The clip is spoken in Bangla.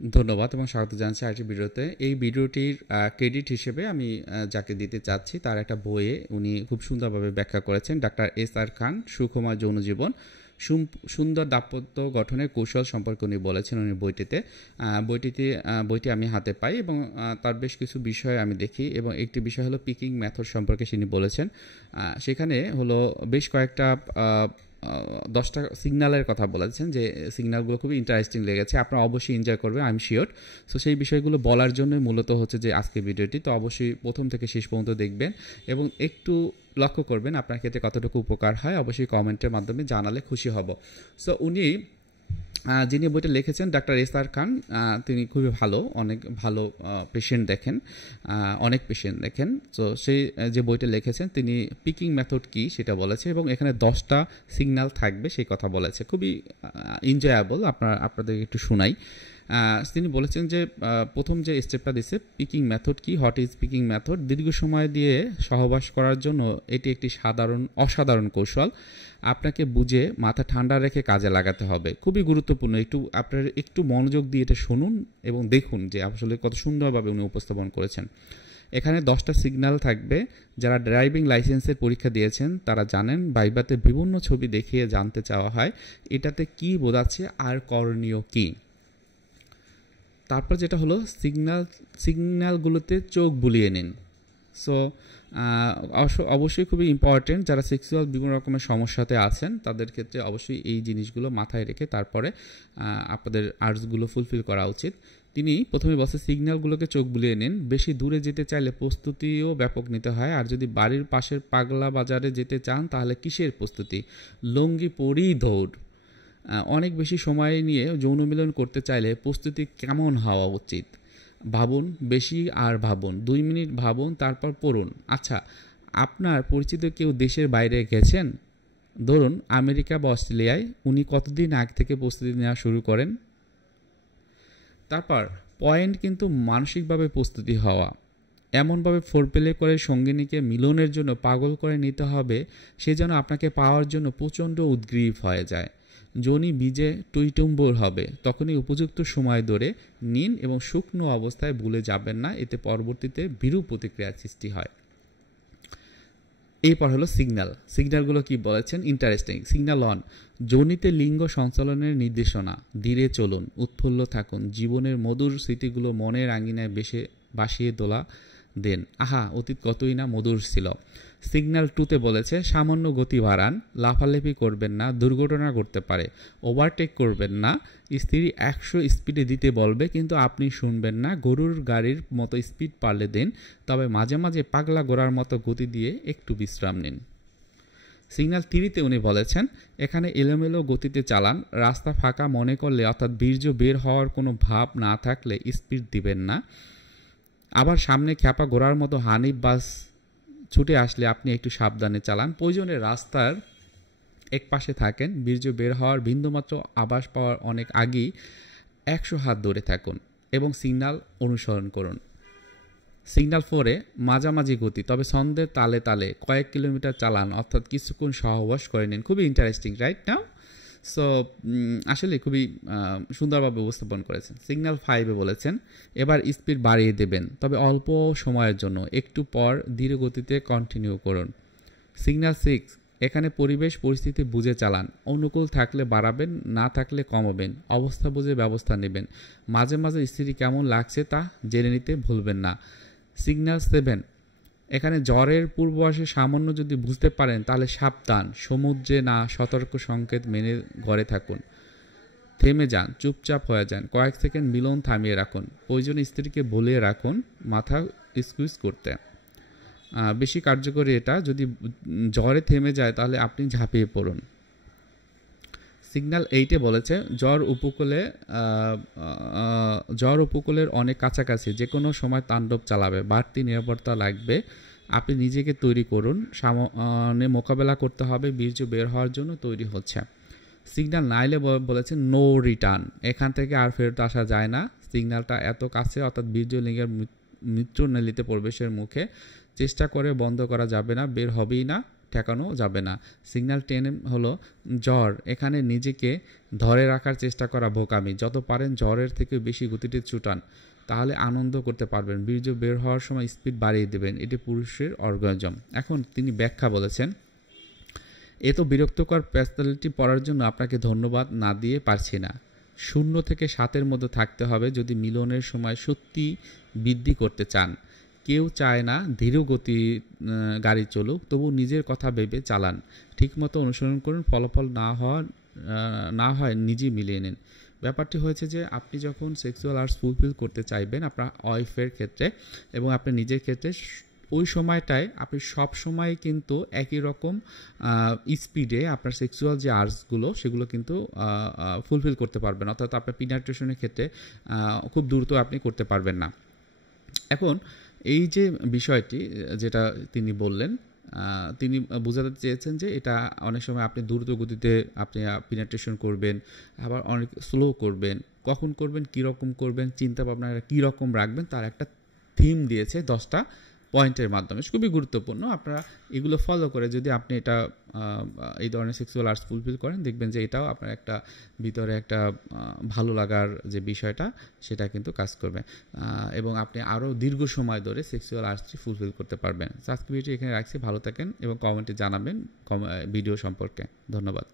ধন্যবাদ এবং স্বাগত জানাচ্ছি আরেকটি ভিডিওতে। এই ভিডিওটির ক্রেডিট হিসেবে আমি যাকে দিতে চাচ্ছি তার একটা বইয়ে উনি খুব সুন্দরভাবে ব্যাখ্যা করেছেন। Doctor S.R.. খান, সুখময় যৌন জীবন, সুন্দর দাম্পত্য গঠনের কৌশল সম্পর্কে উনি বলেছেন উনি বইটিতে। বইটি আমি হাতে পাই এবং তার বেশ কিছু বিষয় আমি দেখি এবং একটি বিষয় হলো পিকিং মেথড সম্পর্কে তিনি বলেছেন। সেখানে হলো বেশ কয়েকটা 10টা সিগন্যালের কথা বলেছেন, যে সিগন্যালগুলো খুবই ইন্টারেস্টিং লেগেছে, আপনারা অবশ্যই এনজয় করবেন, আই এম শিওর। সো সেই বিষয়গুলো বলার জন্যই মূলত হচ্ছে যে আজকের ভিডিওটি, তো অবশ্যই প্রথম থেকে শেষ পর্যন্ত দেখবেন এবং একটু লক্ষ্য করবেন আপনার ক্ষেত্রে কতটুকু উপকার হয়, অবশ্যই কমেন্টের মাধ্যমে জানালে খুশি হব। সো উনি যিনি বইটা লিখেছেন ডাক্তার এস.আর. খান, তিনি খুবই ভালো, অনেক ভালো পেশেন্ট দেখেন, অনেক পেশেন্ট দেখেন। তো সেই যে বইটা লিখেছেন তিনি পিকিং মেথড কি সেটা বলেছে এবং এখানে 10টা সিগন্যাল থাকবে সেই কথা বলেছে, খুবই এনজয়েবল। আপনাদের একটু শোনাই। তিনি বলেছেন যে প্রথম যে স্টেপটা দিচ্ছে, পিকিং মেথড কি, হোয়াট ইজ পিকিং মেথড। দীর্ঘ সময় দিয়ে সহবাস করার জন্য এটি একটি অসাধারণ কৌশল। আপনাকে বুঝে মাথা ঠান্ডা রেখে কাজে লাগাতে হবে, খুবই গুরুত্বপূর্ণ। আপনার একটু মনোযোগ দিয়ে এটা শুনুন এবং দেখুন যে আসলে কত সুন্দরভাবে উনি উপস্থাপন করেছেন। এখানে 10টা সিগন্যাল থাকবে। যারা ড্রাইভিং লাইসেন্সের পরীক্ষা দিয়েছেন তারা জানেন, ভাইভাতে বিভিন্ন ছবি দেখিয়ে জানতে চাওয়া হয় এটাতে কি বোঝাচ্ছে আর করণীয় কি। তারপর যেটা হলো সিগন্যালগুলোতে চোখ বুলিয়ে নিন। সো অবশ্যই খুবই ইম্পর্টেন্ট, যারা সেক্সুয়াল বিভিন্ন রকমের সমস্যাতে আছেন তাদের ক্ষেত্রে অবশ্যই এই জিনিসগুলো মাথায় রেখে তারপরে আপনাদের আর্টসগুলো ফুলফিল করা উচিত। তিনি প্রথমে বলছে সিগন্যালগুলোকে চোখ বুলিয়ে নিন। বেশি দূরে যেতে চাইলে প্রস্তুতিও ব্যাপক নিতে হয়, আর যদি বাড়ির পাশের পাগলা বাজারে যেতে চান তাহলে কিসের প্রস্তুতি, লুঙ্গি পরেই দৌড়। অনেক বেশি সময় নিয়ে যৌন মিলন করতে চাইলে প্রস্তুতি কেমন হওয়া উচিত, ভাবুন, বেশি আর ভাবুন, 2 মিনিট ভাবুন, তারপর পড়ুন। আচ্ছা, আপনার পরিচিত কেউ দেশের বাইরে গেছেন, ধরুন আমেরিকা বা অস্ট্রেলিয়ায়, উনি কতদিন আগ থেকে প্রস্তুতি নেওয়া শুরু করেন। তারপর পয়েন্ট কিন্তু মানসিকভাবে প্রস্তুতি হওয়া, এমনভাবে ফোরপ্লে করে সঙ্গিনীকে মিলনের জন্য পাগল করে নিতে হবে সে যেন আপনাকে পাওয়ার জন্য প্রচণ্ড উদ্গ্রীব হয়ে যায়। যোনি বীজে টইটুম্বর হবে, তখনই উপযুক্ত সময় ধরে নিন এবং শুকনো অবস্থায় ভুলে যাবেন না, এতে পরবর্তীতে বিরূপ প্রতিক্রিয়ার সৃষ্টি হয়। এরপর হলো সিগন্যালগুলো কি বলেছেন, ইন্টারেস্টিং। সিগন্যাল 1, যোনিতে লিঙ্গ সঞ্চালনের নির্দেশনা। ধীরে চলুন, উৎফুল্ল থাকুন, জীবনের মধুর স্মৃতিগুলো মনের আঙিনায় বাসিয়ে তোলা দেন। আহা, অতীত কতই না মধুর ছিল। সিগন্যাল 2তে বলেছে সামান্য গতি বাড়ান, লাফালাফি করবেন না, দুর্ঘটনা ঘটতে পারে। ওভারটেক করবেন না, স্ত্রী 100 স্পিডে দিতে বলবে কিন্তু আপনি শুনবেন না, গরুর গাড়ির মতো স্পিড পারলে দিন, তবে মাঝে মাঝে পাগলা ঘোড়ার মতো গতি দিয়ে একটু বিশ্রাম নিন। সিগন্যাল 3তে উনি বলেছেন এখানে এলোমেলো গতিতে চালান, রাস্তা ফাঁকা মনে করলে অর্থাৎ বীর্য বের হওয়ার কোনো ভাব না থাকলে স্পিড দিবেন না। আবার সামনে খ্যাপা ঘোড়ার মতো হানিফ বাস ছুটে আসলে আপনি একটু সাবধানে চালান, প্রয়োজনে রাস্তার এক পাশে থাকেন, বীর্য বের হওয়ার বিন্দুমাত্র আভাস পাওয়ার অনেক আগেই 100 হাত দূরে থাকুন এবং সিগন্যাল অনুসরণ করুন। সিগন্যাল 4-এ মাঝামাঝি গতি, তবে ছন্দের তালে তালে কয়েক কিলোমিটার চালান, অর্থাৎ কিছুক্ষণ সহবাস করে নিন। খুবই ইন্টারেস্টিং, রাইট নাও? সো আসলে খুবই সুন্দরভাবে উপস্থাপন করেছেন। সিগন্যাল 5-এ বলেছেন এবার স্পিড বাড়িয়ে দেবেন, তবে অল্প সময়ের জন্য, একটু পর ধীর গতিতে কন্টিনিউ করুন। সিগন্যাল 6, এখানে পরিবেশ পরিস্থিতি বুঝে চালান, অনুকূল থাকলে বাড়াবেন, না থাকলে কমাবেন, অবস্থা বুঝে ব্যবস্থা নেবেন, মাঝে মাঝে স্ত্রী কেমন লাগছে তা জেনে নিতে ভুলবেন না। সিগন্যাল 7, এখানে জ্বরের পূর্বাভাসে সামান্য যদি বুঝতে পারেন তাহলে সাবধান, সমুদ্রে না, সতর্ক সংকেত মেনে ঘরে থাকুন। থেমে যান, চুপচাপ হয়ে যান, কয়েক সেকেন্ড মিলন থামিয়ে রাখুন, প্রয়োজনে স্ত্রীকে বলে রাখুন মাথা স্কুইজ করতে। বেশি কার্যকরী এটা, যদি জ্বরে থেমে যায় তাহলে আপনি ঝাঁপিয়ে পড়ুন। সিগন্যাল 8-এ বলেছে জ্বর উপকূলের অনেক কাছাকাছি, যে কোনো সময় তাণ্ডব চালাবে, বাড়তি নিরাপত্তা লাগবে, আপনি নিজেকে তৈরি করুন, সামনে মোকাবেলা করতে হবে, বীর্য বের হওয়ার জন্য তৈরি হচ্ছে। সিগন্যাল 9-এ বলেছে নো রিটার্ন, এখান থেকে আর ফেরত আসা যায় না। সিগন্যালটা এত কাছে, অর্থাৎ বীর্য লিঙ্গের মৃত্যু নলিতে প্রবেশের মুখে, চেষ্টা করে বন্ধ করা যাবে না, বের হবেই না, ঠেকানো যাবে না। সিগন্যাল 10 হলো জ্বর। এখানে নিজেকে ধরে রাখার চেষ্টা করা বোকামি। যত পারেন জ্বরের থেকে বেশি গতিতে ছুটান, তাহলে আনন্দ করতে পারবেন। বীর্য বের হওয়ার সময় স্পিড বাড়িয়ে দেবেন, এটি পুরুষের অর্গাজম। এখন তিনি ব্যাখ্যা বলেছেন, এ তো বিরক্তকর পার্সোনালিটি পড়ার জন্য আপনাকে ধন্যবাদ না দিয়ে পারছি না। 0 থেকে 7-এর মধ্যে থাকতে হবে যদি মিলনের সময় সত্যি বৃদ্ধি করতে চান। কেউ চায় না ধীর গতি গাড়ি চলুক, তবু নিজের কথা ভেবে চালান। ঠিকমতো অনুসরণ করুন, ফলাফল না হয় নিজেই মিলিয়ে নিন। ব্যাপারটি হয়েছে যে আপনি যখন সেক্সুয়াল আর্টস ফুলফিল করতে চাইবেন আপনার ওয়াইফের ক্ষেত্রে এবং আপনি নিজের ক্ষেত্রে, ওই সময়টায় আপনি সব সময় কিন্তু একই রকম স্পিডে আপনার সেক্সুয়াল যে আর্টসগুলো সেগুলো কিন্তু ফুলফিল করতে পারবেন, অর্থাৎ আপনার পিনাট্রেশনের ক্ষেত্রে খুব দ্রুত আপনি করতে পারবেন না। এখন এই যে বিষয়টি যেটা তিনি বললেন, তিনি বোঝাতে চেয়েছেন যে এটা অনেক সময় আপনি দ্রুত গতিতে আপনি পিনাট্রেশন করবেন, আবার অনেক স্লো করবেন, কখন করবেন, কীরকম করবেন, চিন্তা ভাবনা কীরকম রাখবেন, তার একটা থিম দিয়েছে 10টা পয়েন্টের মাধ্যমে। খুবই গুরুত্বপূর্ণ। আপনারা এগুলো ফলো করে যদি আপনি এটা এই ধরনের সেক্সুয়াল আর্টস ফুলফিল করেন, দেখবেন যে এটাও আপনার একটা ভিতরে একটা ভালো লাগার যে বিষয়টা সেটা কিন্তু কাজ করবে এবং আপনি আরও দীর্ঘ সময় ধরে সেক্সুয়াল আর্টসটি ফুলফিল করতে পারবেন। আজকে ভিডিওটি এখানে রাখছি। ভালো থাকেন এবং কমেন্টে জানাবেন ভিডিও সম্পর্কে। ধন্যবাদ।